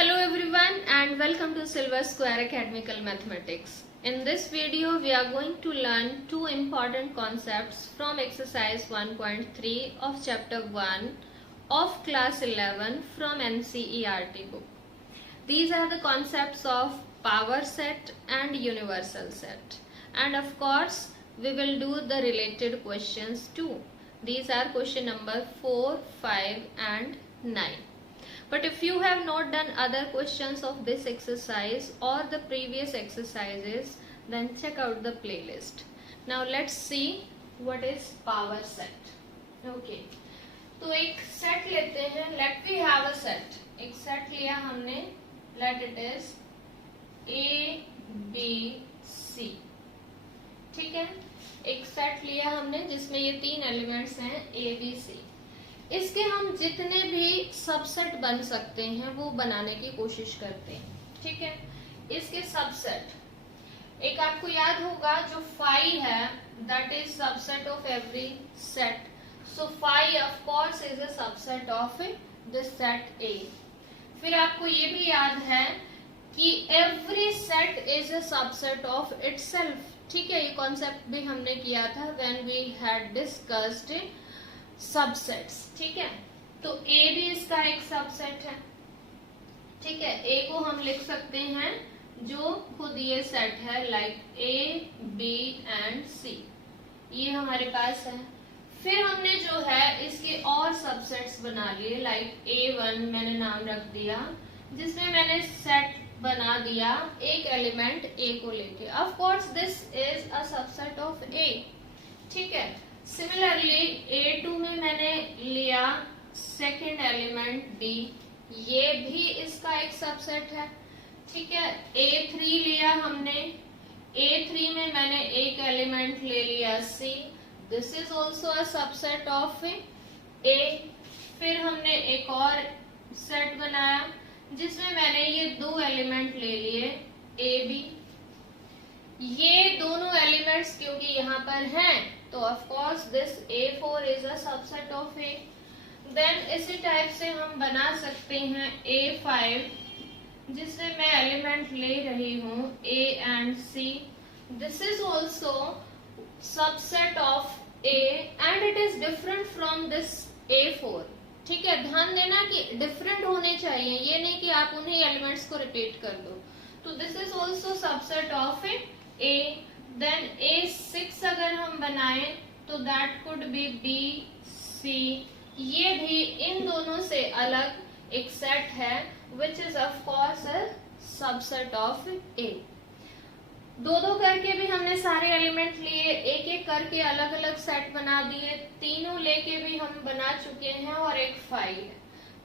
Hello everyone and welcome to Silver Square Academical Mathematics. In this video we are going to learn two important concepts from exercise 1.3 of chapter 1 of class 11 from NCERT book. These are the concepts of power set and universal set, and of course we will do the related questions too. These are question number 4, 5 and 9. But if you have not done other questions of this exercise or the previous exercises, then check out the playlist. Now let's see what is power set. Okay, तो एक set लेते हैं. Let we have a set. एक set लिया हमने. Let it is A, B, C. ठीक है. एक set लिया हमने जिसमें ये तीन एलिमेंट्स हैं A, B, C. इसके हम जितने भी सबसेट बन सकते हैं वो बनाने की कोशिश करते हैं. ठीक है. इसके सबसेट एक आपको याद होगा जो फाई है, that is subset of every set. So phi of course is a subset of this set A. फिर आपको ये भी याद है कि every set is a subset of itself. ठीक है. ये कॉन्सेप्ट भी हमने किया था when we had discussed subsets. ठीक है. तो ए भी इसका एक सबसेट है. ठीक है. ए को हम लिख सकते हैं जो खुद ये सेट है, लाइक ए, बी एंड सी. ये हमारे पास है. फिर हमने जो है इसके और सबसेट्स बना लिए, लाइक A1 मैंने नाम रख दिया, जिसमें मैंने सेट बना दिया एक एलिमेंट ए को लेके. Of course this is a subset of A. ठीक है. सिमिलरली A2 में मैंने लिया सेकेंड एलिमेंट B, ये भी इसका एक सबसेट है. ठीक है. A3 लिया हमने. A3 में मैंने एक एलिमेंट ले लिया C, this is also a subset of A. फिर हमने एक और सेट बनाया जिसमें मैंने ये दो एलिमेंट ले लिए AB. ये दोनों एलिमेंट्स क्योंकि यहाँ पर हैं तो of course this A4 is a subset of A. Then इसी टाइप से हम बना सकते हैं A5 जिसमें मैं एलिमेंट ले रही हूँ A and C. This is also subset of A and it is different from this A4. ठीक है. ध्यान देना कि डिफरेंट होने चाहिए, ये नहीं कि आप उन्हीं एलिमेंट्स को रिपीट कर दो. तो this is also subset of A. Then A6 अगर हम बनाएं तो that could be B, C. ये भी इन दोनों से अलग एक सेट है which is of course a subset of A. दो करके भी हमने सारे एलिमेंट लिए, एक एक करके अलग अलग सेट बना दिए, तीनों लेके भी हम बना चुके हैं और एक 5 है.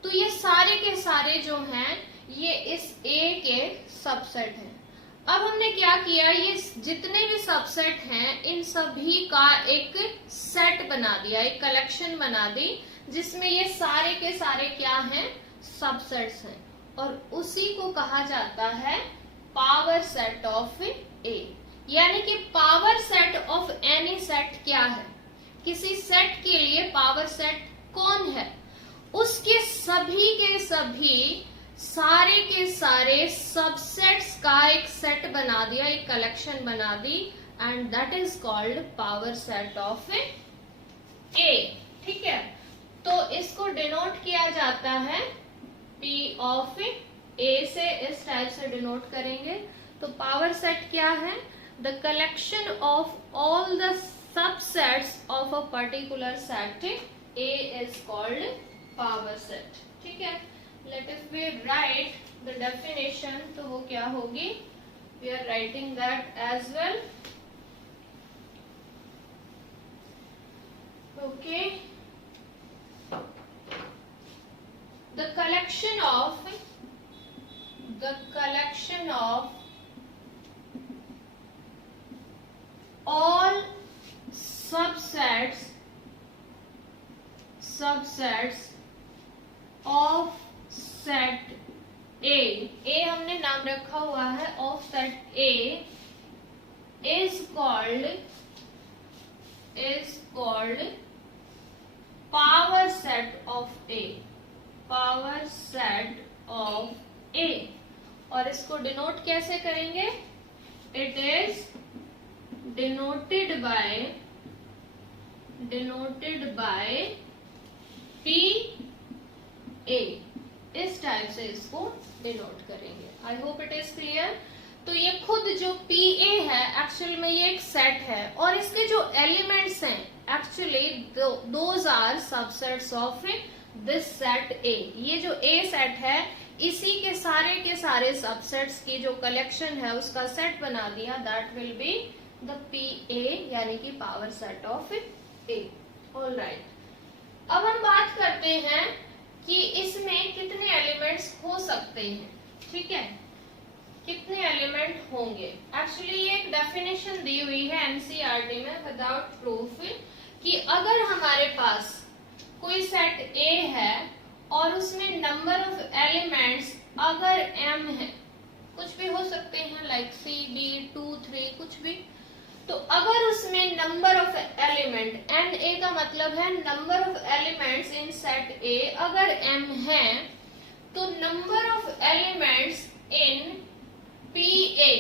तो ये सारे के सारे जो हैं ये इस A के सबसेट हैं. अब हमने क्या किया, ये जितने भी सबसेट हैं इन सभी का एक सेट बना दिया, एक कलेक्शन बना दी जिसमें ये सारे के सारे क्या हैं, सबसेट्स हैं. और उसी को कहा जाता है पावर सेट ऑफ ए. यानी कि power set of any set क्या है, किसी सेट के लिए पावर सेट कौन है, उसके सभी के सभी सारे के सारे सबसेट्स का एक सेट बना दिया, एक कलेक्शन बना दी, and that is called power set of A. ठीक है. तो इसको डिनोट किया जाता है P ऑफ ए से, इस टाइप से डिनोट करेंगे. तो पावर सेट क्या है, the collection of all the subsets of a particular set A is called power set. ठीक है. Let if we write the definition, तो वो क्या होगी, we are writing that as well. Okay. The collection of all subsets of set ए हमने नाम रखा हुआ है of set A, is called power set of A. Power set of A, और इसको डिनोट कैसे करेंगे? It is denoted by P A, इस टाइप से इसको डिनोट करेंगे। I hope it is clear. तो ये खुद जो PA है एक्चुअल में ये एक सेट है और इसके जो एलिमेंट्स हैं actually those are subsets of this set A। ये जो A सेट है इसी के सारे सबसेट्स की जो कलेक्शन है उसका सेट बना दिया, that will be the PA यानी कि power set of A। Alright, अब हम बात करते हैं कि इसमें कितने एलिमेंट्स हो सकते हैं। ठीक है, कितने एलिमेंट होंगे। एक्चुअली ये एक डेफिनेशन दी हुई है एनसीईआरटी में विदाउट प्रूफ कि अगर हमारे पास कोई सेट A है और उसमें नंबर ऑफ एलिमेंट्स अगर m है, कुछ भी हो सकते हैं लाइक C, B, 2, 3 कुछ भी, तो अगर उसमें नंबर ऑफ एलिमेंट NA का मतलब है number of elements in set A अगर m है तो number of elements in PA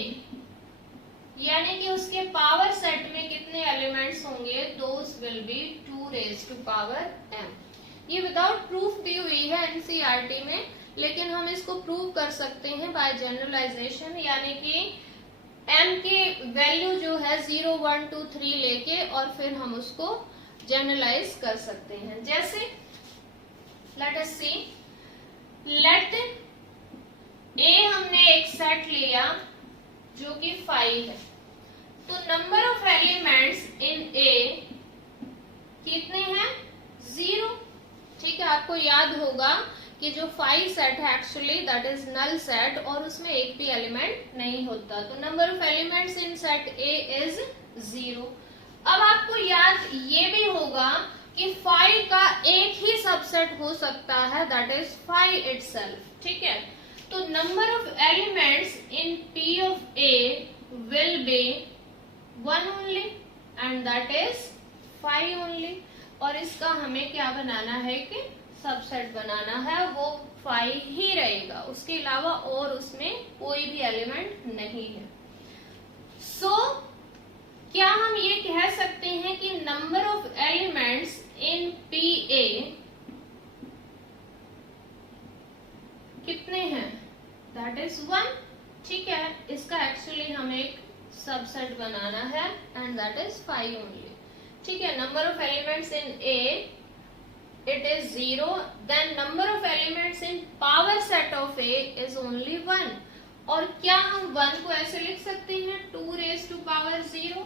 यानी कि उसके पावर सेट में कितने एलिमेंट्स होंगे, those will be 2 raised to power m। ये विदाउट प्रूफ दी हुई है एनसीईआरटी में, लेकिन हम इसको प्रूव कर सकते हैं बाय जनरलाइजेशन, यानी कि m की वैल्यू जो है 0, 1, 2, 3 लेके और फिर हम उसको जनरलाइज कर सकते हैं। जैसे let us see, let A हमने एक सेट लिया जो कि 5 है, तो number of elements in A कितने हैं? 0। ठीक है, आपको याद होगा कि जो 5 सेट है actually that is null set और उसमें एक भी एलिमेंट नहीं होता, तो number of elements in set A is 0। अब आपको याद ये भी होगा कि 5 का एक ही सबसेट हो सकता है, दैट इज 5 इटसेल्फ। ठीक है, तो number of elements in P of A will be 1 only and that is 5 only। और इसका हमें क्या बनाना है कि सबसेट बनाना है, वो 5 ही रहेगा, उसके अलावा और उसमें कोई भी एलिमेंट नहीं है। सो क्या हम ये कह सकते हैं कि number of elements in PA कितने हैं? That is 1। ठीक है, इसका एक्चुअली हमें एक सबसेट बनाना है एंड दैट इज 5 ओनली। ठीक है, number of elements in A it is 0, then number of elements in power set of A is only 1। और क्या हम 1 को ऐसे लिख सकते हैं 2 raised to power 0?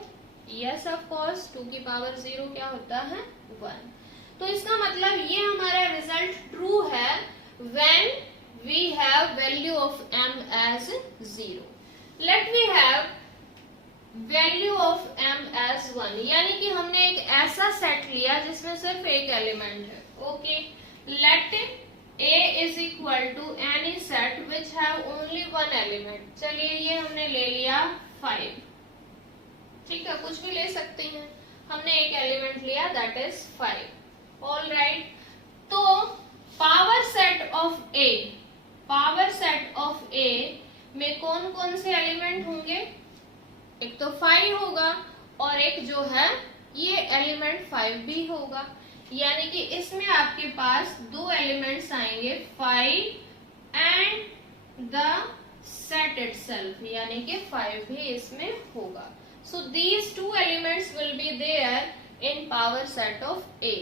Yes of course, 2 की पावर 0 क्या होता है? 1। तो इसका मतलब ये हमारा रिजल्ट ट्रू है when we have value of m as 0। Let we have value of m as 1, यानी कि हमने एक ऐसा सेट लिया जिसमें सिर्फ एक एलिमेंट है। Okay, let A is equal to any set which have only 1 element। चलिए ये हमने ले लिया 5। ठीक है, कुछ भी ले सकते हैं, हमने एक एलिमेंट लिया दैट इज 5। ऑल राइट, तो पावर सेट ऑफ A में कौन कौन से एलिमेंट होंगे? एक तो 5 होगा और एक जो है ये एलिमेंट 5 भी होगा, यानी कि इसमें आपके पास 2 एलिमेंट्स आएंगे 5 एंड द सेट इटसेल्फ, यानी कि 5 भी इसमें होगा। So these 2 elements will be there in power set of A।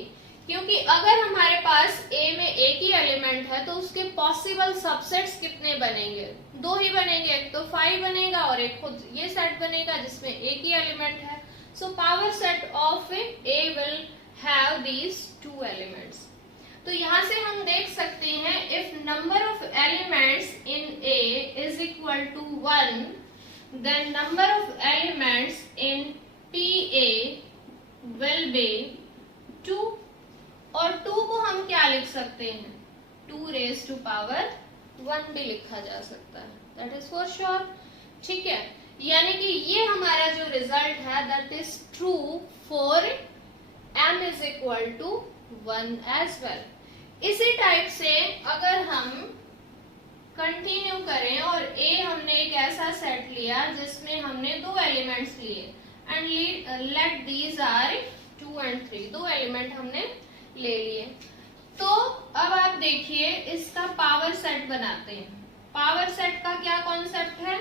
क्योंकि अगर हमारे पास A में एक ही एलिमेंट है तो उसके पॉसिबल सबसेट्स कितने बनेंगे? 2 ही बनेंगे, एक तो 5 बनेगा और एक खुद ये सेट बनेगा जिसमें एक ही एलिमेंट है। So power set of A will have these 2 elements. तो यहाँ से हम देख सकते हैं if number of elements in A is equal to 1 then number of elements in PA will be 2। और 2 को हम क्या लिख सकते हैं? 2 raised to power 1 भी लिखा जा सकता है, दैट इज फॉर श्योर। ठीक है, यानी कि ये हमारा जो रिजल्ट है that is true for m is equal to 1 as well। इसी टाइप से अगर हम कंटिन्यू करें और ए हमने एक ऐसा सेट लिया जिसमें हमने 2 एलिमेंट्स लिए and let these are 2 and 3, 2 element हमने ले लिए। तो अब आप देखिए इसका पावर सेट बनाते हैं। पावर सेट का क्या कॉन्सेप्ट है,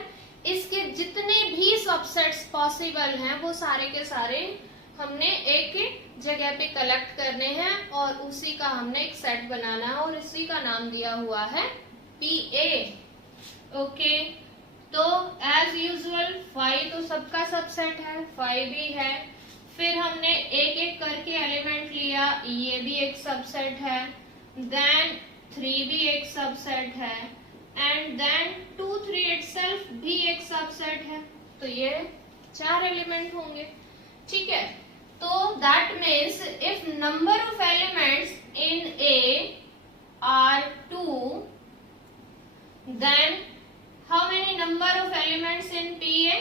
इसके जितने भी सबसेट्स पॉसिबल हैं वो सारे के सारे हमने एक जगह पे कलेक्ट करने हैं और उसी का हमने एक सेट बनाना है और इसी का नाम दिया हुआ है PA। ओके, तो एज यूजुअल 5 तो सबका सबसेट है, 5 भी है। फिर हमने एक एक करके एलिमेंट लिया, ये भी एक सबसेट है, देन 3 भी एक सबसेट है एंड देन 2 3 इटसेल्फ भी एक सबसेट है। तो ये 4 एलिमेंट होंगे, ठीक है। तो that means if number of elements in A are 2, then how many number of elements in PA?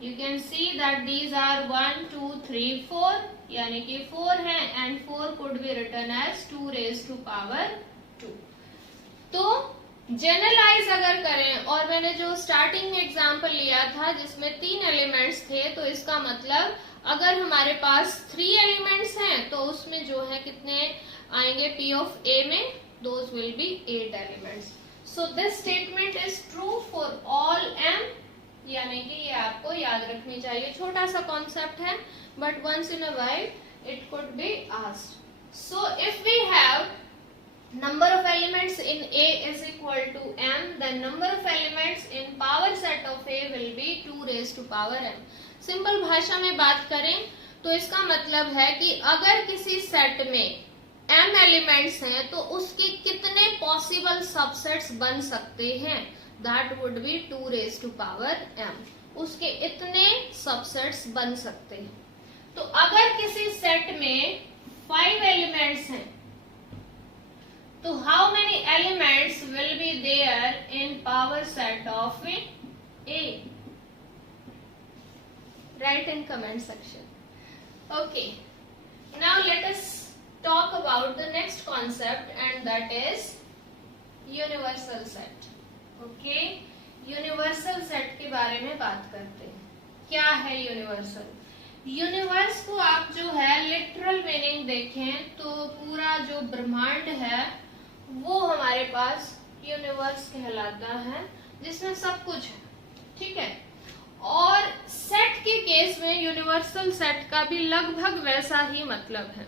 You can see that these are 1 2 3 4, यानी कि 4 है and 4 could be written as 2 raised to power 2। तो generalise अगर करें, और मैंने जो starting में एग्जांपल लिया था जिसमें 3 एलिमेंट्स थे, तो इसका मतलब अगर हमारे पास 3 एलिमेंट्स हैं तो उसमें जो है कितने आएंगे P of A में, those will be 8 elements। So this statement is true for all M, यानी कि ये आपको याद रखनी चाहिए। छोटा सा कॉन्सेप्ट है but once in a while it could be asked। So if we have number of elements in A is equal to M, then number of elements in power set of A will be 2 raised to power M। Simple भाषा में बात करें तो इसका मतलब है कि अगर किसी सेट में m एलिमेंट्स हैं तो उसके कितने पॉसिबल सबसेट्स बन सकते हैं, that would be 2 raised to power m। उसके इतने सबसेट्स बन सकते हैं। तो अगर किसी सेट में 5 एलिमेंट्स हैं तो how many elements will be there in power set of A? Write in comment section। Okay, now let us talk about the next concept and that is universal set। Okay, universal set के बारे में बात करते हैं। क्या है universal? Universe को आप जो है लिटरल मीनिंग देखें तो पूरा जो ब्रह्मांड है वो हमारे पास यूनिवर्स कहलाता है, जिसमें सब कुछ है, ठीक है। और सेट के केस में यूनिवर्सल सेट का भी लगभग वैसा ही मतलब है,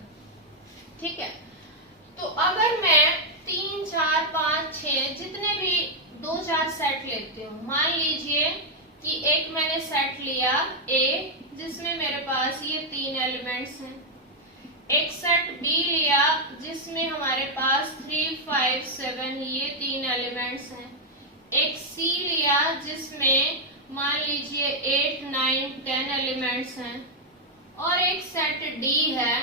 ठीक है। तो अगर मैं 3 4 5 6 जितने भी 2 4 सेट लेती हूँ, मान लीजिए कि एक मैंने सेट लिया A जिसमें मेरे पास ये 3 एलिमेंट्स हैं, एक सेट B लिया जिसमें हमारे पास 3 5 7 ये 3 एलिमेंट्स हैं, एक C लिया जिसमें मान लीजिए 8 9 10 एलिमेंट्स हैं, और एक सेट D है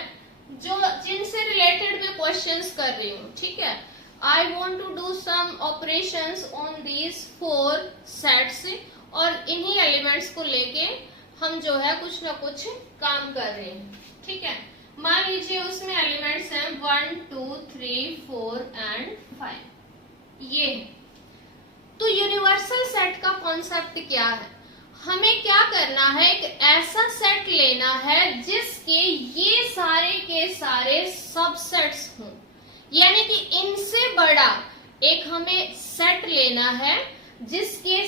जो जिनसे रिलेटेड मैं क्वेश्चंस कर रही हूँ, ठीक है। I want to do some operations on these 4 sets और इन्हीं एलिमेंट्स को लेके हम जो है कुछ ना कुछ काम कर रहे हैं, ठीक है। मान लीजिए उसमें एलिमेंट्स हैं 1 2 3 4 एंड 5 ये। तो यूनिवर्सल सेट का कॉन्सेप्ट क्या है? हमें क्या करना है, एक ऐसा सेट लेना है जिसके ये सारे के सारे सबसेट्स हों, यानी कि इनसे बड़ा एक हमें सेट लेना है जिसके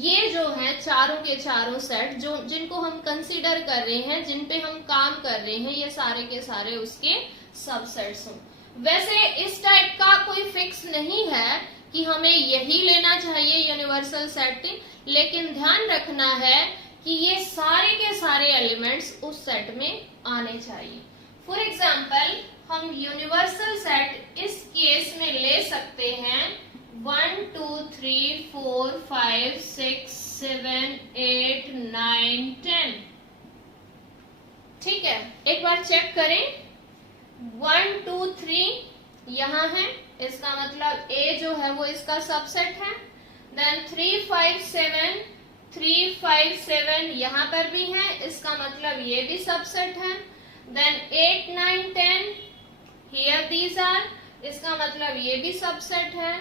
ये जो है चारों के चारों सेट जो जिनको हम कंसीडर कर रहे हैं, जिन पे हम काम कर रहे हैं, ये सारे के सारे उसके सबसेट्स हों। वैसे इस टाइप का कोई फिक्स नहीं है कि हमें यही लेना चाहिए यूनिवर्सल सेट, लेकिन ध्यान रखना है कि ये सारे के सारे एलिमेंट्स उस सेट में आने चाहिए। फॉर एग्जाम्पल हम यूनिवर्सल सेट इस केस में ले सकते हैं 1 2 3 4 5 6 7 8 9 10, ठीक है। एक बार चेक करें, 1 2 3 यहाँ है, इसका मतलब A जो है वो इसका सबसेट है। देन 3 5 7 3 5 7 यहाँ पर भी है, इसका मतलब ये भी सबसेट है। देन 8 9 10 हियर दीज आर, इसका मतलब ये भी सबसेट है।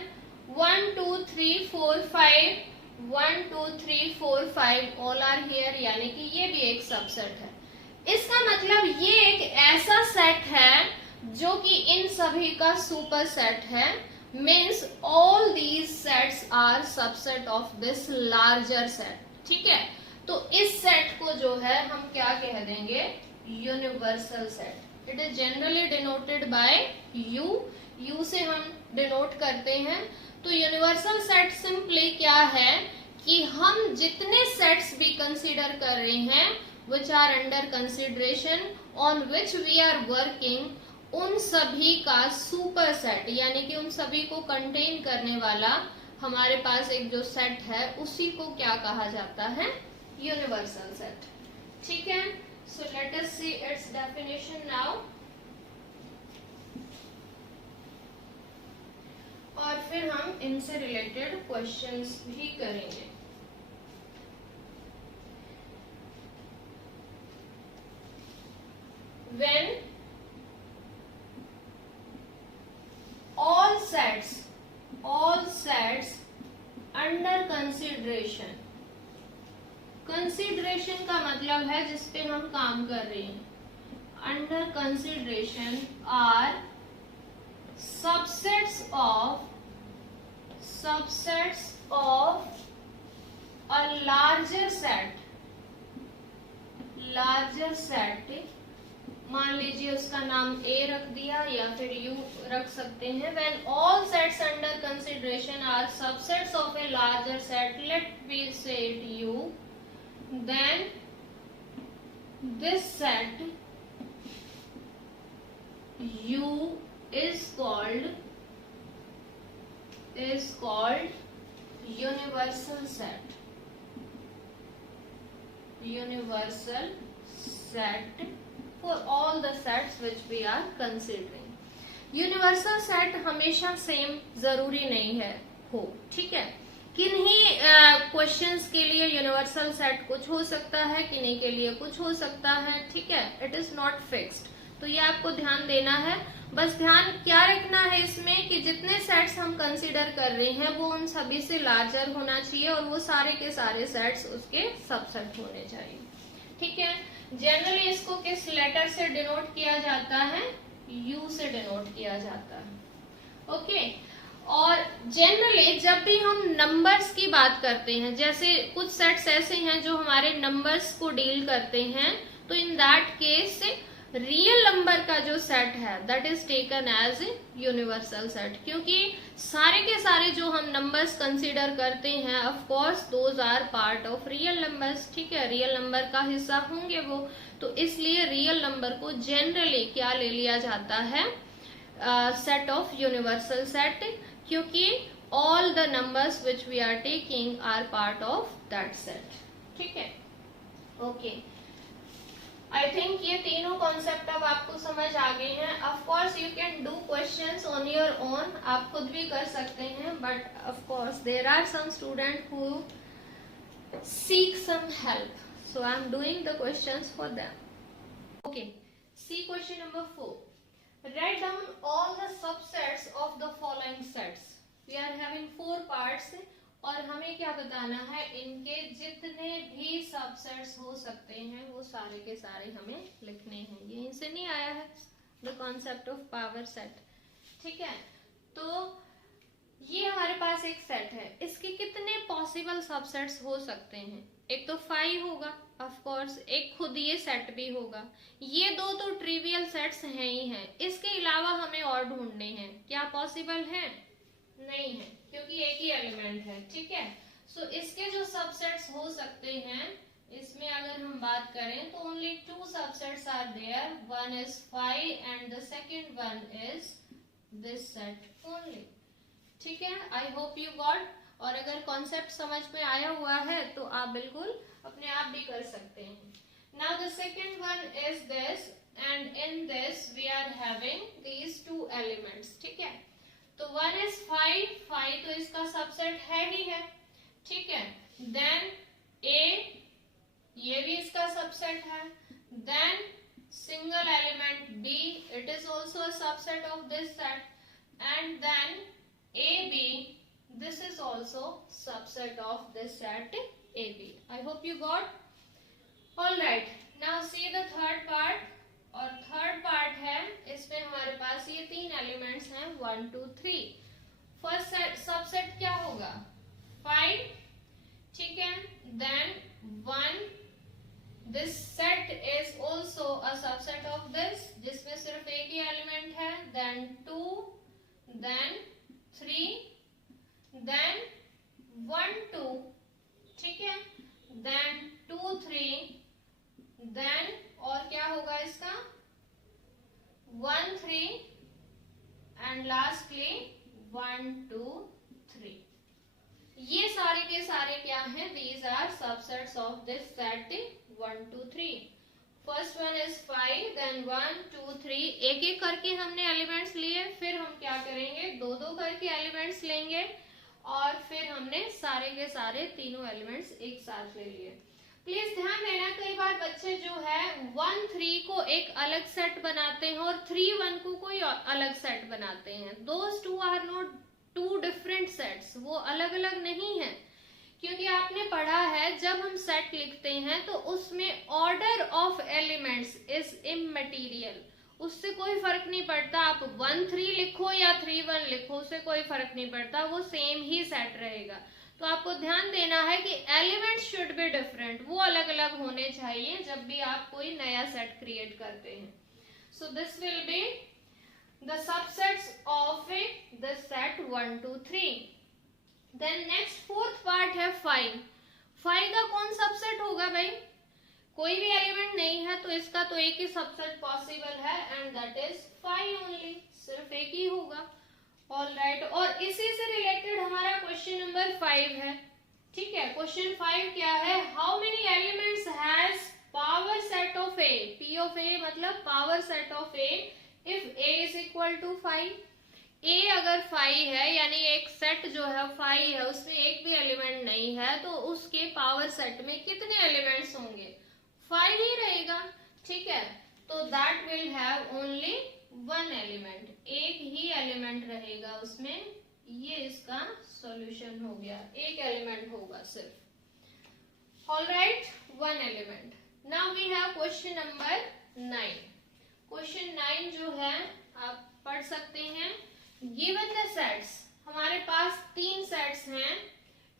1 2 3 4 5 1 2 3 4 5 ऑल आर हियर, यानी कि ये भी एक सबसेट है। इसका मतलब ये एक ऐसा सेट है जो कि इन सभी का सुपर सेट है। Means all these sets are subset of this larger set. ठीक है, तो इस सेट को जो है हम क्या कह देंगे, universal set. It is generally denoted by you, you से हम डिनोट करते हैं। तो यूनिवर्सल सेट सिंपली क्या है कि हम जितने सेट्स भी कंसीडर कर रहे हैं which are under consideration on which we are working, उन सभी का सुपर सेट, यानी कि उन सभी को कंटेन करने वाला हमारे पास एक जो सेट है उसी को क्या कहा जाता है, यूनिवर्सल सेट। ठीक है, so let us see it's definition now, और फिर हम इनसे रिलेटेड क्वेश्चंस भी करेंगे। When all sets under consideration, consideration का मतलब है जिस पे हम काम कर रहे हैं, under consideration are subsets of a larger set, मान लीजिए उसका नाम A रख दिया या फिर U रख सकते हैं। When all sets under consideration are subsets of a larger set, let me say it U, then this set U is called universal set. Universal set for all the sets which we are considering. Universal set हमेशा same जरूरी नहीं है हो, ठीक है। किन्हीं questions के लिए यूनिवर्सल सेट कुछ हो सकता है, किन्हीं के लिए कुछ हो सकता है, ठीक है। इट इज नॉट फिक्स्ड, तो ये आपको ध्यान देना है। बस ध्यान क्या रखना है इसमें कि जितने सेट्स हम कंसीडर कर रहे हैं वो उन सभी से लार्जर होना चाहिए और वो सारे के सारे सेट्स उसके सबसेट होने चाहिए, ठीक है। जनरली इसको किस लेटर से डिनोट किया जाता है, यू से डिनोट किया जाता है, ओके। और जनरली जब भी हम नंबर्स की बात करते हैं, जैसे कुछ सेट्स ऐसे हैं जो हमारे नंबर्स को डील करते हैं, तो in that case real number का जो सेट है that is taken as universal set, क्योंकि सारे के सारे जो हम नंबर्स कंसीडर करते हैं of course those are part of real numbers, ठीक है। रियल नंबर का हिस्सा होंगे वो, तो इसलिए रियल नंबर को जनरली क्या ले लिया जाता है, सेट ऑफ यूनिवर्सल सेट, क्योंकि all the numbers which we are taking are part of that set, ठीक है, ओके। आई थिंक ये तीनों कॉन्सेप्ट अब आपको समझ आ गए हैं। Of course you can do questions on your own, आप खुद भी कर सकते हैं, but of course there are some student who seek some help, so I am doing the questions for them, okay. See question number 4, write down all the subsets of the following sets. We are having 4 parts और हमें क्या बताना है, इनके जितने भी subsets हो सकते हैं वो सारे के सारे हमें लिखने हैं। ये इनसे नहीं आया है the concept of power set, ठीक है। तो ये हमारे पास एक सेट है, इसके कितने पॉसिबल सबसेट्स हो सकते हैं, एक तो 5 होगा ऑफ कोर्स, एक खुद ये सेट भी होगा। ये दो तो ट्रिवियल सेट्स हैं ही हैं, इसके अलावा हमें और ढूंढने हैं, क्या पॉसिबल है, नहीं है, क्योंकि एक ही एलिमेंट है, ठीक है। सो इसके जो सबसेट्स हो सकते हैं, इसमें अगर हम बात करें तो only 2 subsets are there, one is 5 and the second one is this set only, ठीक है। आई होप यू गॉट, और अगर कॉन्सेप्ट समझ में आया हुआ है तो आप बिल्कुल अपने आप भी कर सकते हैं। Now the second one is this and in this we are having these 2 elements, ठीक है। तो 1 इज 5 तो इसका सबसेट है ही है, ठीक है। देन A, ये भी इसका सबसेट है। Then single element B, it is also a subset of this set, and then AB, this is also subset of this set AB. I hope you got. Alright, now see the third part. और third part है, इसमें हमारे पास ये तीन elements हैं 1 2 3. First subset क्या होगा 5, ठीक है. Then 1, this set is also a subset of this, जिसमें सिर्फ एक ही एलिमेंट है. देन 2, देन 3, देन 1 2, ठीक है. देन 2 3, देन और क्या होगा इसका 1 3, एंड लास्टली 1 2 3. ये सारे के सारे क्या हैं, these are subsets of this set 1 2 3. First one is 5, then 1 2 3. एक एक करके हमने एलिमेंट्स लिए, फिर हम क्या करेंगे, दो दो करके एलिमेंट्स लेंगे, और फिर हमने सारे के सारे तीनों एलिमेंट्स एक साथ ले लिए. प्लीज ध्यान देना, कई बार बच्चे जो है 1 3 को एक अलग सेट बनाते हैं और 3 1 को कोई अलग सेट बनाते हैं. Those two are not two different sets, वो अलग अलग नहीं है. क्योंकि आपने पढ़ा है जब हम सेट लिखते हैं तो उसमें order of elements is immaterial. उससे कोई फर्क नहीं पड़ता आप 1 3 लिखो या 3 1 लिखो, उससे कोई फर्क नहीं पड़ता, वो सेम ही सेट रहेगा. तो आपको ध्यान देना है कि एलिमेंट्स शुड बी डिफरेंट, वो अलग अलग होने चाहिए जब भी आप कोई नया सेट क्रिएट करते हैं. So this will be the subsets of the set 1 2 3. Then next fourth part है 5. 5 का कौन सबसेट होगा भाई, कोई भी एलिमेंट नहीं है तो इसका तो एक ही सबसेट पॉसिबल है, एंड दैट इज 5 ओनली, सिर्फ एक ही होगा. ऑलराइट, और इसी से रिलेटेड हमारा क्वेश्चन नंबर 5 है. ठीक है, क्वेश्चन 5 क्या है, how many elements has power set of A. P of A मतलब power set of A if A is equal to 5. A अगर 5 है यानी एक सेट जो है 5 है, उसमें एक भी एलिमेंट नहीं है, तो उसके पावर सेट में कितने एलिमेंट्स होंगे, 5 ही रहेगा. ठीक है, तो that will have only 1 element, एक ही एलिमेंट रहेगा उसमें. ये इसका सॉल्यूशन हो गया, एक एलिमेंट होगा सिर्फ. Alright, 1 element. Now we have question number 9. Question 9 जो है आप पढ़ सकते हैं. गिवन द सेट्स, हमारे पास 3 सेट्स हैं.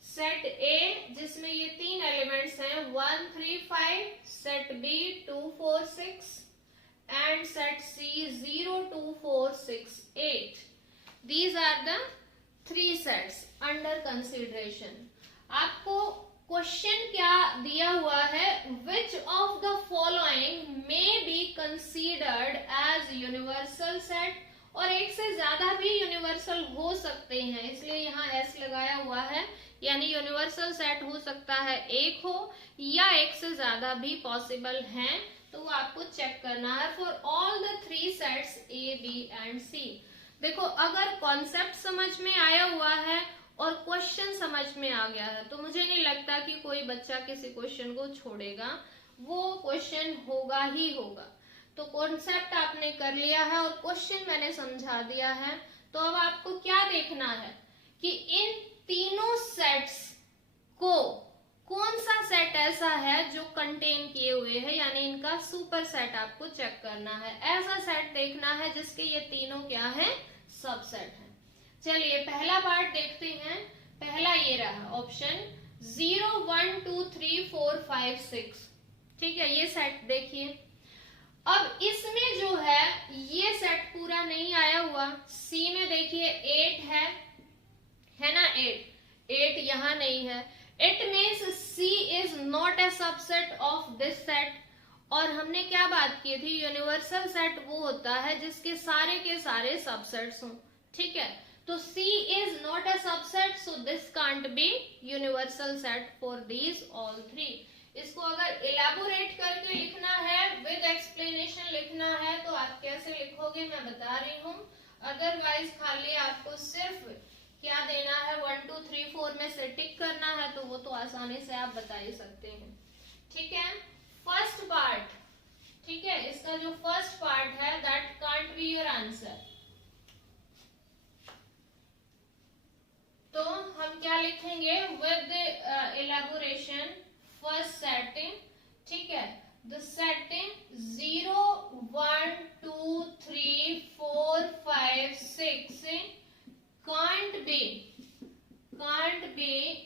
सेट ए जिसमें ये 3 एलिमेंट्स हैं 1 3 5, set B 2 4 6, and set C 0 2 4 6 8. These are the 3 sets under consideration. आपको क्वेश्चन क्या दिया हुआ है, which of the following may be considered as universal set, और एक से ज्यादा भी यूनिवर्सल हो सकते हैं, इसलिए यहाँ S लगाया हुआ है. यानी यूनिवर्सल सेट हो सकता है एक हो या एक से ज्यादा भी पॉसिबल हैं, तो वो आपको चेक करना है for all the 3 sets A B and C. देखो, अगर कॉन्सेप्ट समझ में आया हुआ है और क्वेश्चन समझ में आ गया है तो मुझे नहीं लगता कि कोई बच्चा किसी क्वेश्चन को छोड़ेगा, वो क्वेश्चन होगा ही होगा. तो कॉन्सेप्ट आपने कर लिया है और क्वेश्चन मैंने समझा दिया है. तो अब आपको क्या देखना है कि इन तीनों सेट्स को कौन सा सेट ऐसा है जो कंटेन किए हुए है, यानी इनका सुपर सेट आपको चेक करना है. ऐसा सेट देखना है जिसके ये तीनों क्या है, सबसेट है. चलिए पहला पार्ट देखते हैं. पहला ये रहा ऑप्शन 0 1 2 3 4 5 6. ठीक है, ये सेट देखिए. अब इसमें जो है ये सेट पूरा नहीं आया हुआ. सी में देखिए 8 है ना, 8 यहाँ नहीं है. It means C is not a subset of this set. और हमने क्या बात की थी, यूनिवर्सल सेट वो होता है जिसके सारे के सारे सबसेट्स हों. ठीक है, तो C is not a subset, so this can't be universal set for these all 3. इसको अगर इलेबोरेट करके लिखना है, विद एक्सप्लेनेशन लिखना है, तो आप कैसे लिखोगे मैं बता रही हूँ. अदरवाइज खाली आपको सिर्फ क्या देना है, 1 2 3 4 में से टिक करना है, तो वो तो आसानी से आप बता ही सकते हैं. ठीक है, फर्स्ट पार्ट. ठीक है, इसका जो फर्स्ट पार्ट है that can't be your answer. तो हम क्या लिखेंगे विद इलेबोरेशन फर्स्ट सेटिंग, ठीक है। The setting 0 1 2 3 4 5 6 can't be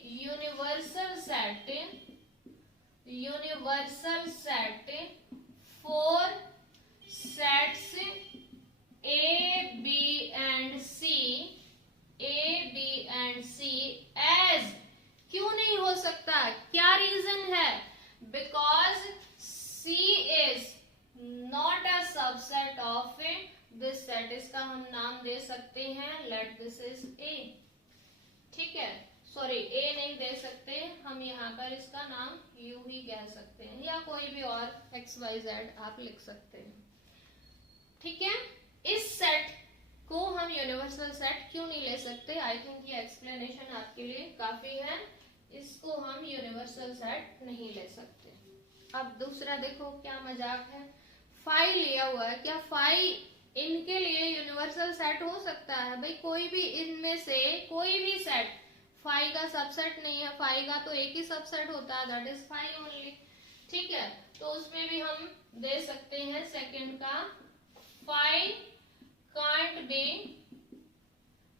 universal set for sets A, B and C as, क्यों नहीं हो सकता, क्या रीजन है? Because C is not a subset of this set। इसका हम नाम दे सकते हैं let this is A, ठीक है। सॉरी A नहीं दे सकते, हम यहाँ पर इसका नाम U ही कह सकते हैं, या कोई भी और XYZ आप लिख सकते हैं, ठीक है। इस सेट को हम यूनिवर्सल सेट क्यों नहीं ले सकते? आई थिंक ये एक्सप्लेनेशन आपके लिए काफी है। इसको हम यूनिवर्सल सेट नहीं ले सकते। अब दूसरा देखो क्या मजाक है, फाई लिया हुआ है, क्या फाई इनके लिए यूनिवर्सल सेट हो सकता है? भाई कोई भी इनमें से कोई भी सेट फाई का सबसेट नहीं है, फाई का तो एक ही सबसेट होता है, दैट इज फाई ओनली, ठीक है। तो उसमें भी हम दे सकते हैं सेकंड का, phi can't be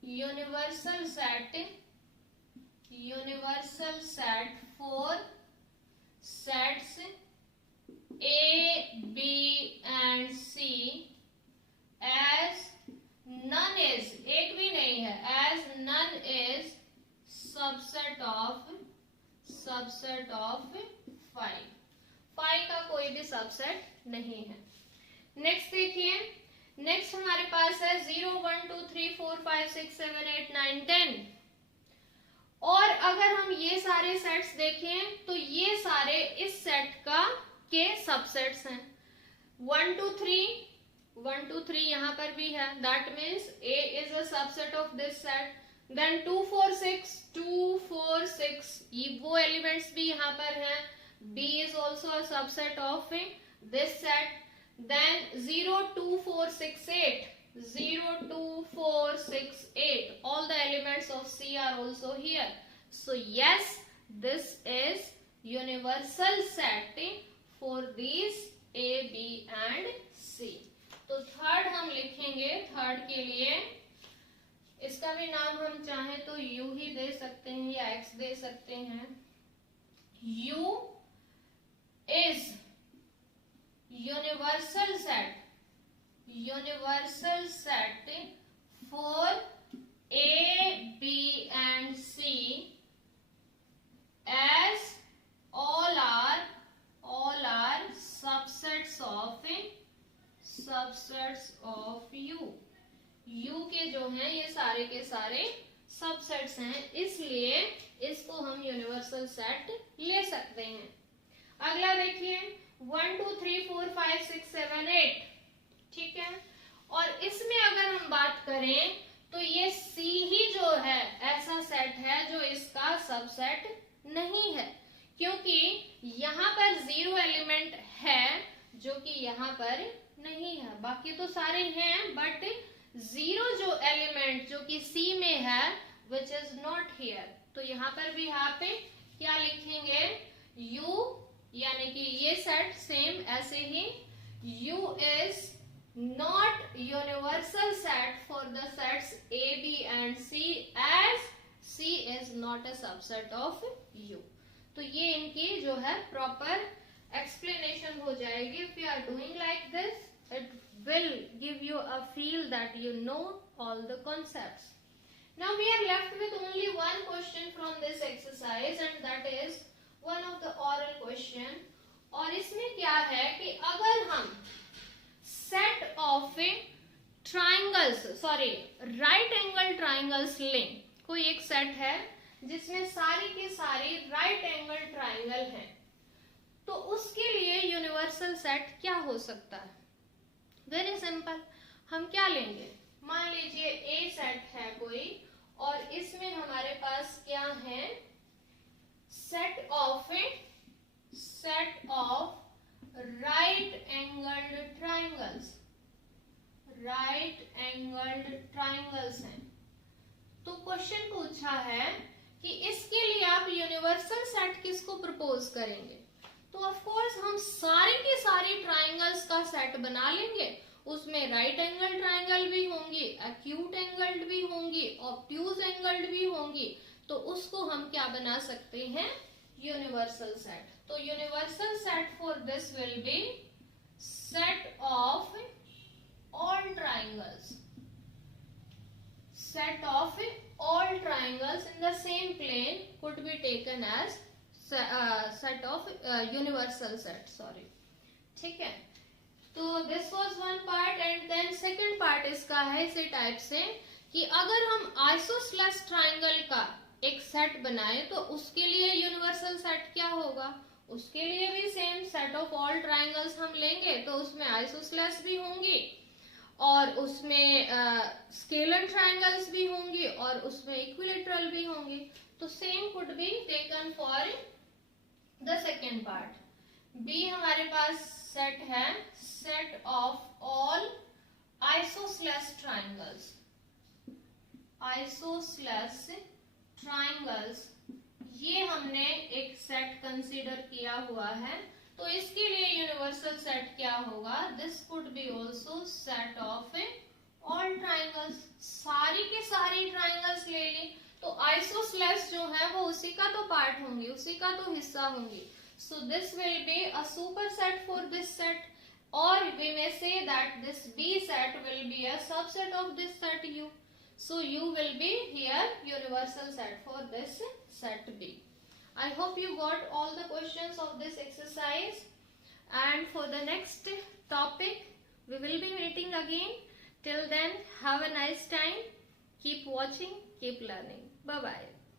universal set for sets A, B and C as none is, एक भी नहीं है, as none is subset of phi, phi का कोई भी सबसेट नहीं है। नेक्स्ट देखिए, नेक्स्ट हमारे पास है 0 1 2 3 4 5 6 7 8 9 10। और अगर हम ये सारे सेट्स देखें तो ये सारे इस सेट का के सबसेट्स हैं। 1 2 3 यहाँ पर भी है, that means A is a subset of this set. Then 2 4 6 ये वो एलिमेंट्स भी यहाँ पर हैं। B is also a subset of this set. Then 0 2 4 6 8 all the elements of C are also here. So yes, this is universal set for these A, B and C. तो third हम लिखेंगे, third के लिए इसका भी नाम हम चाहें तो U ही दे सकते हैं या X दे सकते हैं। U is universal set for A, B and C as all are subsets of U। U के जो हैं ये सारे के सारे सबसेट्स हैं, इसलिए इसको हम यूनिवर्सल सेट ले सकते हैं। अगला देखिए 1 2 3 4 5 6 7 8, ठीक है। और इसमें अगर हम बात करें तो ये C ही जो है ऐसा सेट है जो इसका सबसेट नहीं है, क्योंकि यहाँ पर 0 एलिमेंट है जो कि यहाँ पर नहीं है, बाकी तो सारे हैं, बट 0 जो एलिमेंट जो कि C में है विच इज नॉट हियर। तो यहाँ पर भी आप क्या लिखेंगे, U, यानी कि ये सेट सेम ऐसे ही, U is not universal set for the sets A, B and C as C is not a subset of U। तो ये इनकी जो है प्रॉपर एक्सप्लेनेशन हो जाएगी। If you are doing like this, it will give you a feel that you know all the concepts. Now we are left with only one question from this exercise and that is one of the oral question। और इसमें क्या है कि अगर हम set of triangles, sorry right angle triangles लें, कोई एक सेट है जिसमें सारी की सारी राइट एंगल ट्राइंगल हैं, तो उसके लिए यूनिवर्सल सेट क्या हो सकता है? वेरी सिंपल, हम क्या लेंगे, मान लीजिए ए सेट है कोई और इसमें हमारे पास क्या है, set of right angled triangles हैं। तो क्वेश्चन पूछा है प्रपोज करेंगे तो ऑफ कोर्स हम सारे के सारे ट्राइंगल्स का सेट बना लेंगे। उसमें राइट एंगल ट्राइंगल भी होंगी, एक्यूट एंगल्ड भी होंगी, ऑब्ट्यूज एंगल्ड भी होंगी। तो उसको हम क्या बना सकते हैं, यूनिवर्सल सेट। तो universal set for this will B set of all triangles, set of all triangles in the same plane could be taken as set of universal set, sorry, ठीक है। तो this was one part and then second part इसका है इसी type से कि अगर हम आइसोसेलेस ट्राइंगल का एक सेट बनाए तो उसके लिए यूनिवर्सल सेट क्या होगा, उसके लिए भी same set of all triangles हम लेंगे तो उसमें आइसोसेलेस भी होंगी और उसमें स्केलर ट्राइंगल्स भी होंगी और उसमें इक्विलेटरल भी होंगी। तो same could be taken for the second part. B हमारे पास सेट है set of all isosceles triangles, isosceles triangles ये हमने एक सेट कंसीडर किया हुआ है। तो इसके लिए यूनिवर्सल सेट क्या होगा, this could be also set of all triangles. सारी के सारी ट्राइंगल्स ले ली तो आइसोसेलेस जो है वो उसी का तो पार्ट होंगी, उसी का तो हिस्सा होंगी। So this will be a super set for this set और we may say that this B set will be a subset of this set U. So U will be here universal set for this set B. I hope you got all the questions of this exercise and for the next topic we will be meeting again. Till then have a nice time. Keep watching, keep learning. Bye bye.